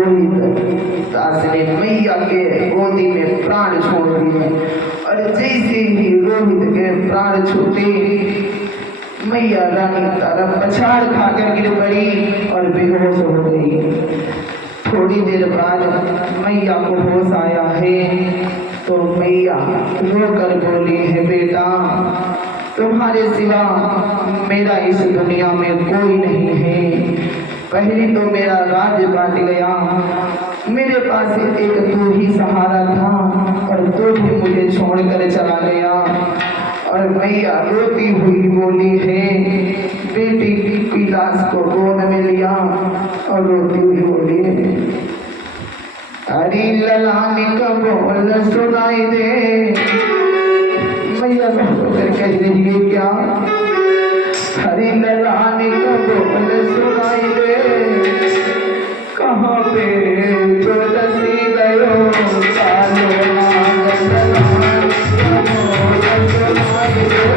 रोहित दास ने मैया के गोदी में प्राण छोड़ दिए और जैसे ही रोहित के प्राण छूटे मैया रानी तरफ पछाड़ खाकर गिर पड़ी और बेहोश हो गई। थोड़ी देर बाद मैया को होश आया है तो मैया रोकर बोली है, बेटा तुम्हारे सिवा मेरा इस दुनिया में कोई नहीं है। पहले तो मेरा राज्य बांट गया, मेरे पास एक तू ही सहारा था और तू भी मुझे छोड़कर चला गया। और मैया रोती हुई बोली है, बेटी की लाश को गोद में लिया और रोती हुई बोली है, हरी ललानी का बोल सुनाई दे। मैया होकर कह रही है क्या, हरी ललानी का बोल सुनाई दे, कहाँ पे तो दसी गयो कालो नाग ललानी का बोल सुनाई दे।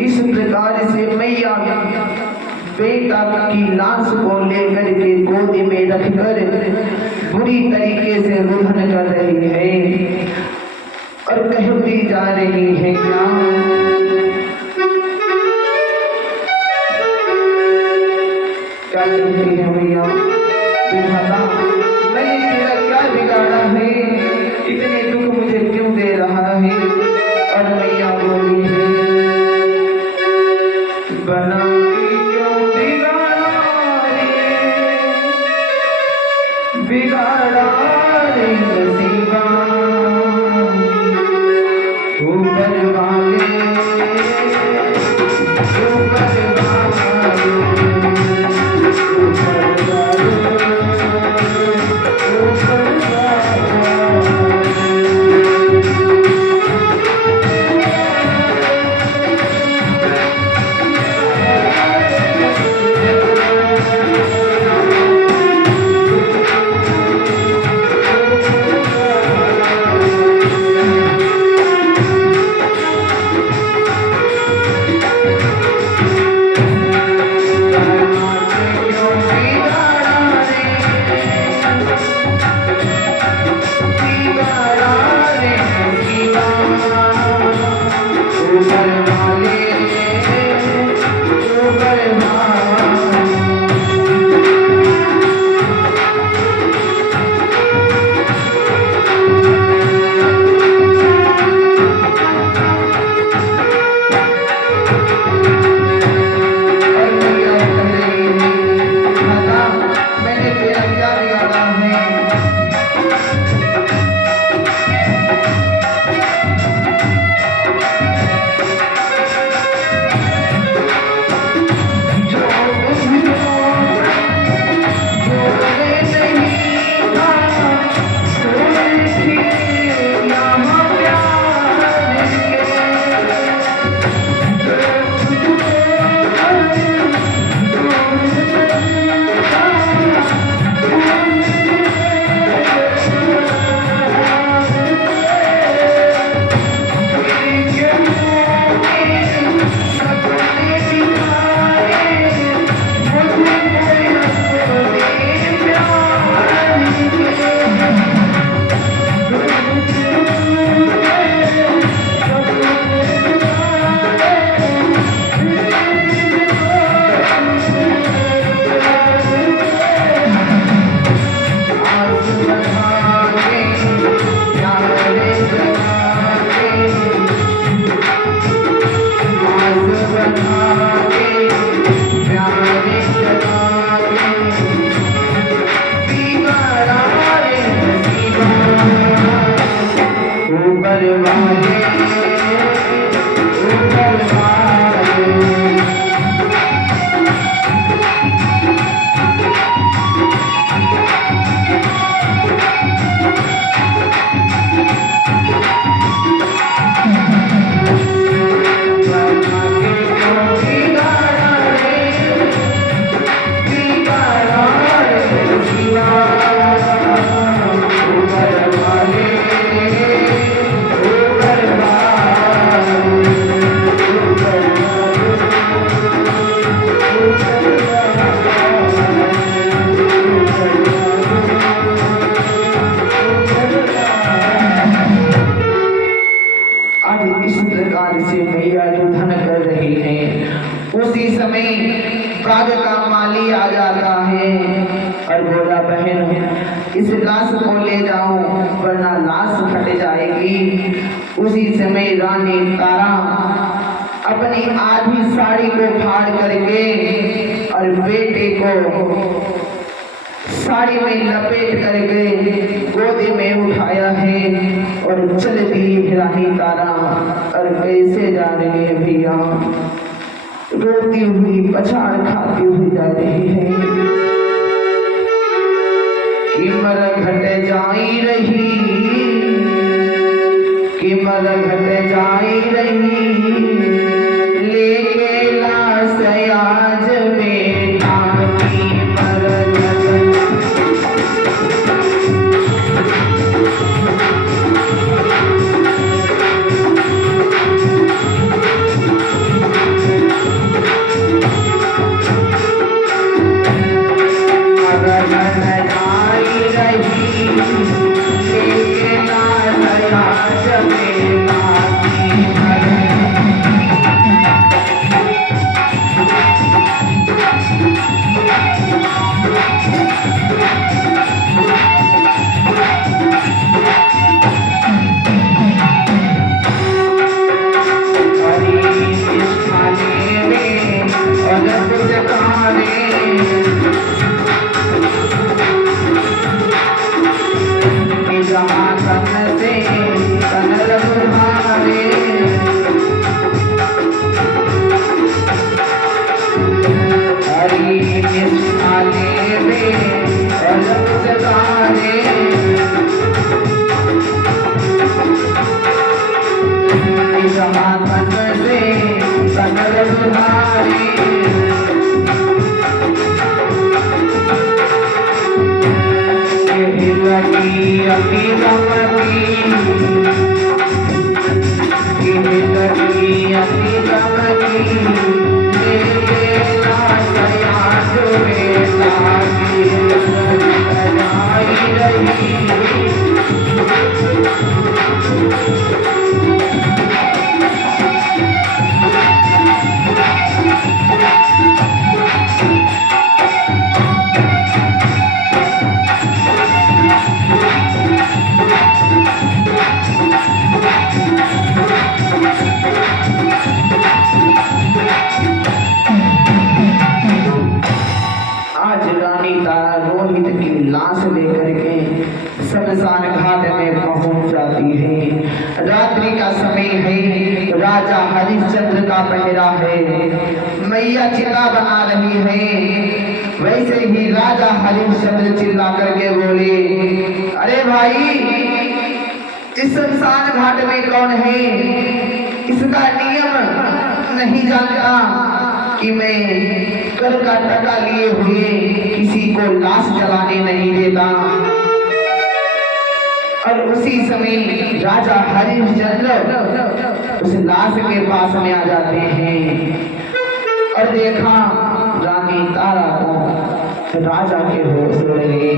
इस प्रकार से मैया बेटा की लाश को लेकर के गोदी में रखकर बुरी तरीके से रुदन कर रही है और कहती जा रही है, क्या कहती है मैया, विधाता मैंने तेरा क्या बिगाड़ा है, इतने दुख मुझे क्यों दे रहा है। और मैया बोली है, बना क्यों बिगाड़ा रे नसीबा, ऊपर वाले समय बाग का माली आ जाता है और बोला, बहन इस लाश को ले जाओ वरना लाश फट जाएगी। उसी समय रानी तारा अपनी आधी साड़ी को फाड़ करके और बेटे को साड़ी में लपेट करके गोदी में उठाया है और चलती है रानी तारा। और कैसे जा रही है भैया, रोती हुई पछाड़ खाती हुई जा रही है कि मर घट जाई रही, कि मर घट जाई रही, लेके लाश आज बेटा की मर शमशान घाट में पहुंच जाती है। रात्रि का समय है, राजा हरिश्चंद्र का पहरा है, मैया चिता बना रही है। वैसे ही राजा हरिश्चंद्र चिल्ला करके बोले, अरे भाई इस शमशान घाट में कौन है? इसका नियम नहीं जानता कि मैं कर का टका लिए हुए किसी को लाश जलाने नहीं देता। और उसी समय राजा हरिश्चंद्र उस लाश के पास में आ जाते हैं और देखा रानी तारा को राजा के होश उड़ गए।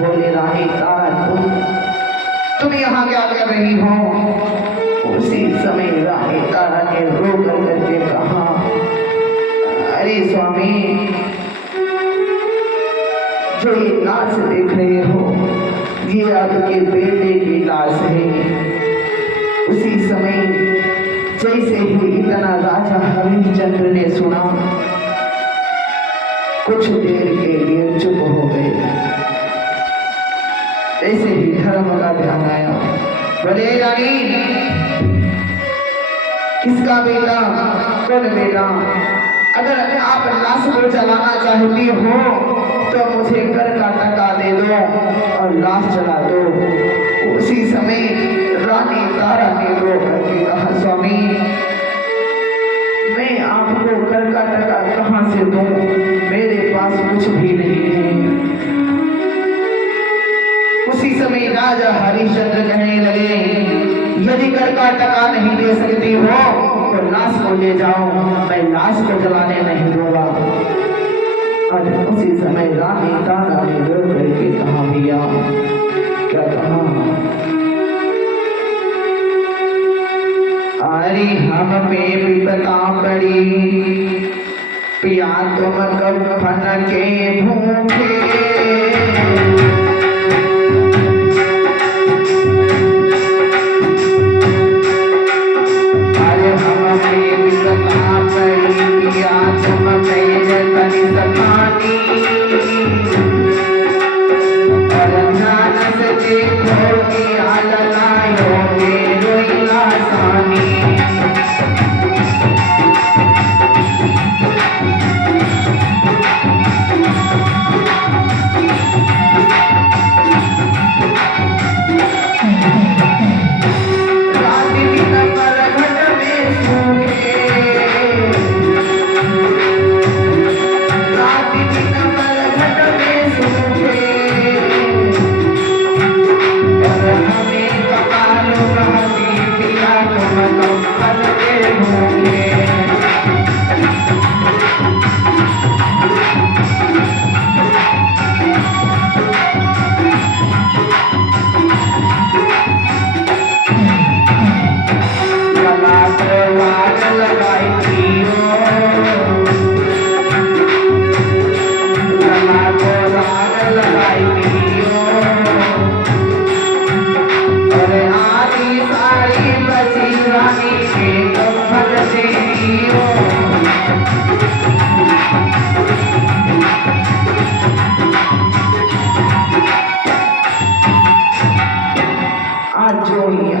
बोले, रानी तारा तुम यहाँ क्या कर रही हो? उसी समय रानी तारा ने रो कर करके कहा, अरे स्वामी, जो ये लाश देख रहे हो ये आपके बेटे की लाश है। उसी समय जैसे ही इतना राजा हरिश्चंद्र ने सुना, कुछ देर के लिए चुप हो गए। ऐसे ही धर्म का ध्यान आया। बोले, रानी किसका बेटा? कौन बेटा? अगर आप लाश को जलाना चाहती हो तो मुझे कर का टका दे दो और लाश जला दो। उसी समय रानी तारा ने रो करके कहा, स्वामी, मैं आपको कर का टका कहाँ से दूं? मेरे पास कुछ भी नहीं है। उसी समय राजा हरिश्चंद्र कहने लगे, यदि कर का टका नहीं दे सकती हो तो लाश को ले जाओ, मैं लाश को जलाने नहीं दूंगा। और उसी समय रानी तारा ने रो करके कहा, भैया क्या कहा? अरे हम पे विपदा पड़ी, पिया तुम कफन के भूखे, अरे हम मेरी सता पई, पिया तुम मेरे तनि सतानी, और ध्यान से देखो कि आलनायो मेरो लासानी।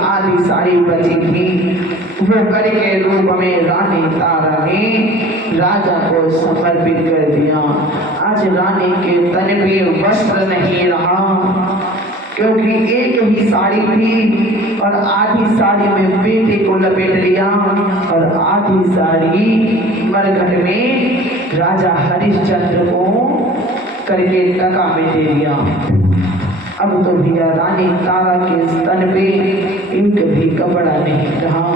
आधी साड़ी बची थी वो कर के रूप में रानी तारा ने राजा को समर्पित कर दिया। आज रानी के तन पे वस्त्र नहीं रहा, क्योंकि एक ही साड़ी थी और आधी साड़ी में बेटे को लपेट लिया और आधी साड़ी मरघट में राजा हरिश्चंद्र को करके टका में दे दिया। अब तो भैया रानी तारा के स्तन पे एक भी कपड़ा नहीं रहा।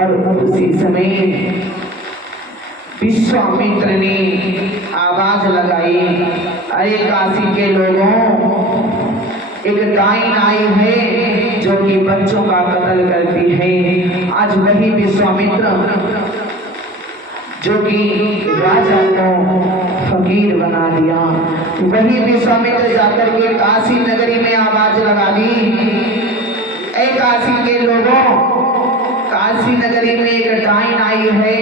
और उसी समय विश्वामित्र ने आवाज लगाई, अरे काशी के लोगों, एक डाइन आई है जो कि बच्चों का कत्ल करती है। आज वही विश्वामित्र जो कि राजा को फकीर बना दिया, वही विश्वामित्र जाकर के काशी नगरी में आवाज लगा दी, ऐ काशी के लोगों, काशी नगरी में एक डाइन आई है,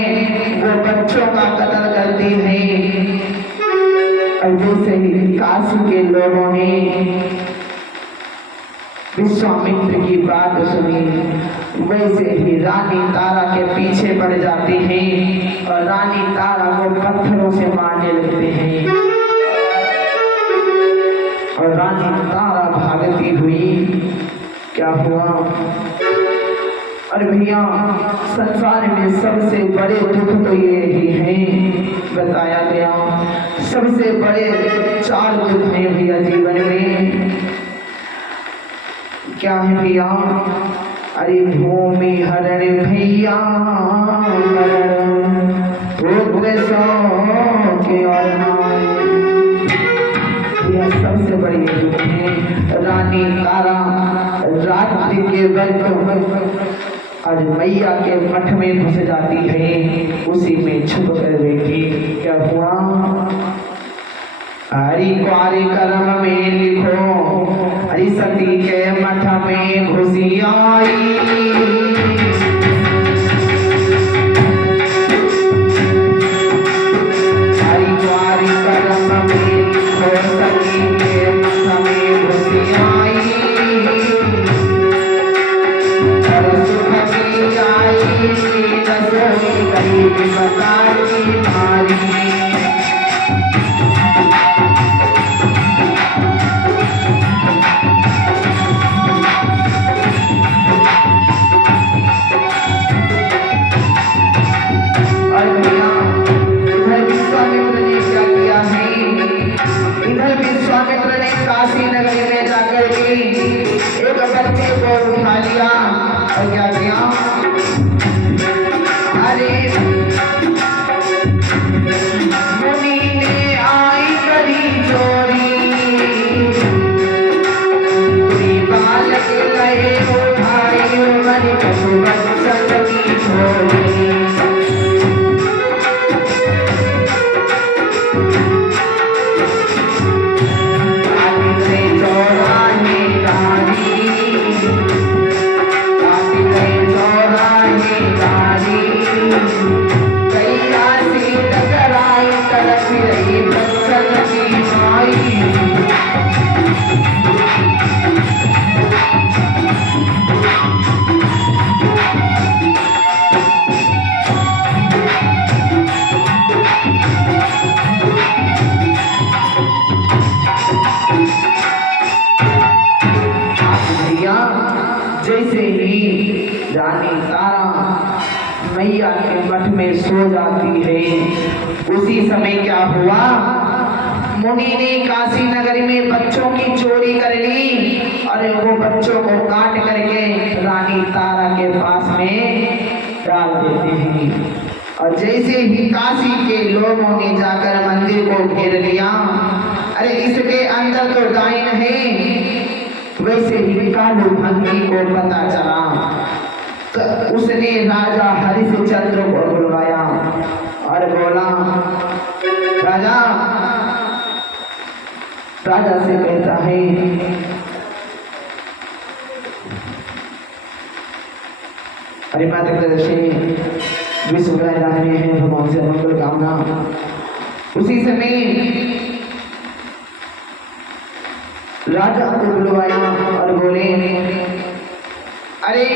वो बच्चों का कत्ल करती है। और जैसे ही काशी के लोगों ने विश्वामित्र की बात सुनी, वैसे ही रानी तारा के पीछे पड़ जाते हैं और रानी तारा को पत्थरों से मारने लगते हैं। और रानी तारा भागती हुई क्या हुआ? और भैया संसार में सबसे बड़े दुख तो ये ही है, बताया गया सबसे बड़े 4 दुख हैं भैया जीवन में। क्या है भैया? अरे भूमि हरण भैया, पुत्र सौ के और यह सबसे बड़ी दुख है। रानी तारा रात्रि के वक्त आज मैया के मठ में घुस जाती है, उसी में छुप कर देखी क्या हुआ। हरि क्वारी कर्म में लिखो, हरि सती के मठ में घुसी आई, हरि क्वारी कर्म में लिखो, सती के मठ में घुसी आई, और सुख की आई रसोई गई बताई मारी। काशी नगरी में जाकर के एक बच्चे को उठा लिया और क्या किया? अरे सो जाती है। उसी समय क्या हुआ, मुनि ने काशी नगरी में बच्चों की चोरी कर ली और वो बच्चों को काट करके रानी तारा के पास में डाल देते हैं। और जैसे ही काशी के लोगों ने जाकर मंदिर को घेर लिया, अरे इसके अंदर तो डाइन है, वैसे ही कालू भंगी को पता चला तो उसने राजा हरिश्चंद्र को बुलवाया और बोला, राजा से कहता है, अरे माता से विश्व में है, भगवान से मंगल कामना। उसी समय राजा को बुलवाया और बोले, अरे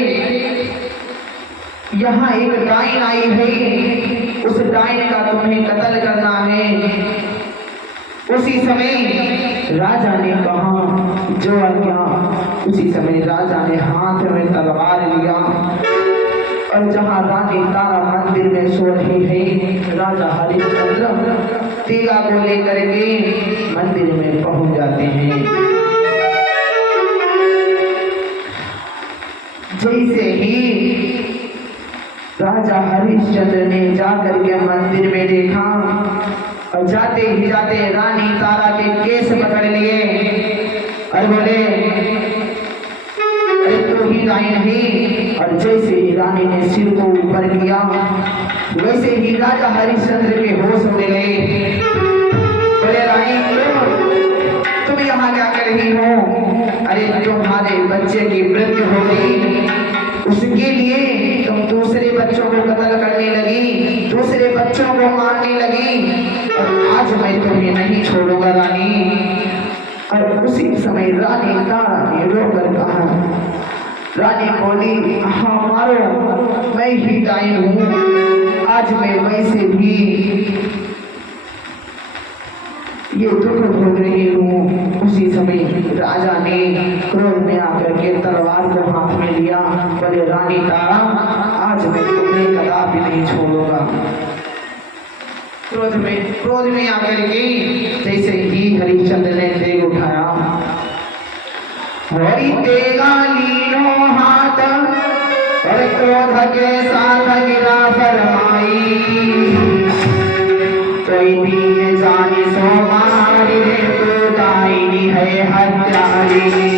यहाँ एक डाइन आई है, उस डाइन का तुम्हें कत्ल करना है। उसी समय राजा ने कहा, जो आज्ञा। उसी समय राजा ने हाथ में तलवार लिया और जहाँ रानी तारा मंदिर में सो रही है, राजा हरिश्चंद्र तीगा को लेकर के मंदिर में पहुंच जाते हैं। जैसे ही राजा हरिश्चंद्र ने जाकर के मंदिर में देखा और जाते ही जाते रानी तारा के केस पकड़ लिए और बोले, अरे तो ही डाइन है। और जैसे ही रानी ने सिर को ऊपर किया, वैसे ही राजा हरिश्चंद्र के होश उड़ गए। बोले, रानी तुम यहाँ क्या कर रही हो? अरे तुम्हारे बच्चे की मृत्यु हो गई, उसके लिए तुम दूसरे बच्चों को कत्ल करने लगी, दूसरे बच्चों को मारने लगी, और आज मैं तुम्हें नहीं छोड़ूंगा रानी। और उसी समय रानी तारा ने रोकर कहा, रानी बोली, हाँ मारो, मैं ही डाइन हूँ, आज मैं वैसे भी ये दुख भोग रही हूँ। उसी समय राजा ने क्रोध में आकर के तलवार को हाथ में लिया, बोले, रानी तारा, आज मैं तुम्हें कदापि नहीं छोड़ूंगा। क्रोध में आकर के जैसे ही हरिश्चंद्र ने तेग उठाया, वही तेगा लीनो हाथ और क्रोध के साथ गिरा फरमाई, कोई दीन जानी सो मारी रे, तो डाइनी है हत्यारी।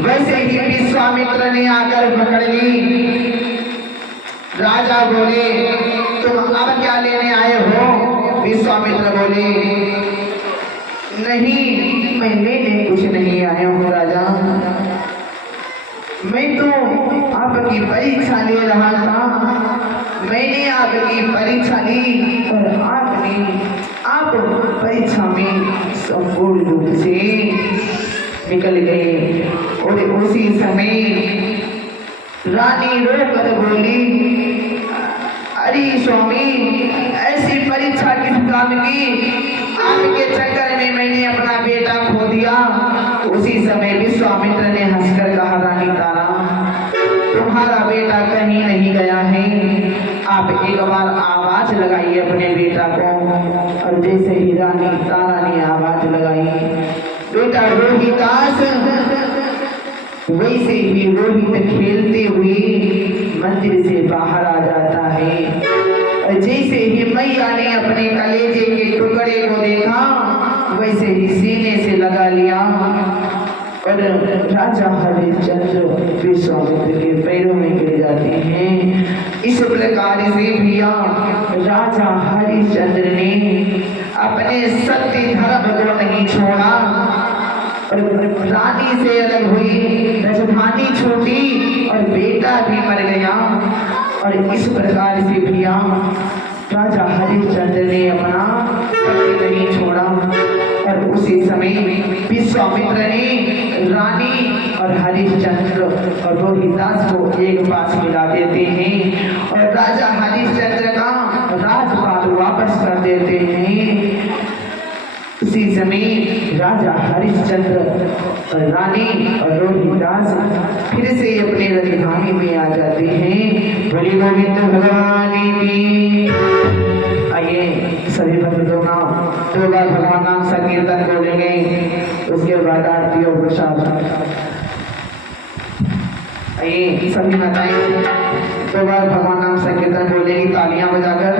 वैसे ही विश्वामित्र ने आकर पकड़ ली। राजा बोले, तुम अब क्या लेने आए हो? विश्वामित्र बोले, नहीं, मैं लेने कुछ नहीं आया हूँ राजा। मैं तो आपकी परीक्षा ले रहा था। मैंने आपकी परीक्षा ली और आप परीक्षा में संपूर्ण रूप से निकल गए। और उसी समय रानी रोकर बोली, अरे स्वामी, ऐसी परीक्षा किस काम की? आपके चक्कर में मैंने अपना बेटा खो दिया। उसी समय विश्वामित्र ने हंसकर कहा, रानी तारा, तुम्हारा बेटा कहीं नहीं गया है। आप एक बार आवाज लगाइए अपने बेटा को। और जैसे ही रानी तारा ने आवाज लगाई, बेटा रोहितास, वैसे ही रोहित खेलते हुए मंदिर से बाहर आ जाता है। और जैसे ही मैया ने अपने कलेजे के टुकड़े को देखा, वैसे ही सीने से लगा लिया और राजा हरिश्चंद्र विश्वामित्र के पैरों में गिर जाते हैं। इस प्रकार से भैया राजा हरिश्चंद्र ने अपने सत्य धर्म को नहीं छोड़ा और रानी से अलग हुई, राजधानी छूटी और बेटा भी मर गया। और इस प्रकार से भैया राजा हरिश्चंद्र ने अपना सत्य नहीं छोड़ा। और उसी समय विश्वामित्र ने रानी और हरिश्चंद्र और रोहिदास को एक पास मिला देते हैं और राजा हरिश्चंद्र का राजपाट वापस कर देते हैं। उसी समय राजा हरिश्चंद्र और रानी और रोहिदास फिर से अपने राजधानी में आ जाते हैं। बोली गोविंद भगवान की। आइए सभी भक्तों का 2 बार भगवान नाम संकीर्तन बोलेंगे, उसके बाद आरती और प्रसाद। आइए सभी माताएं 2 बार भगवान नाम संकीर्तन बोलेंगी तालियां बजाकर।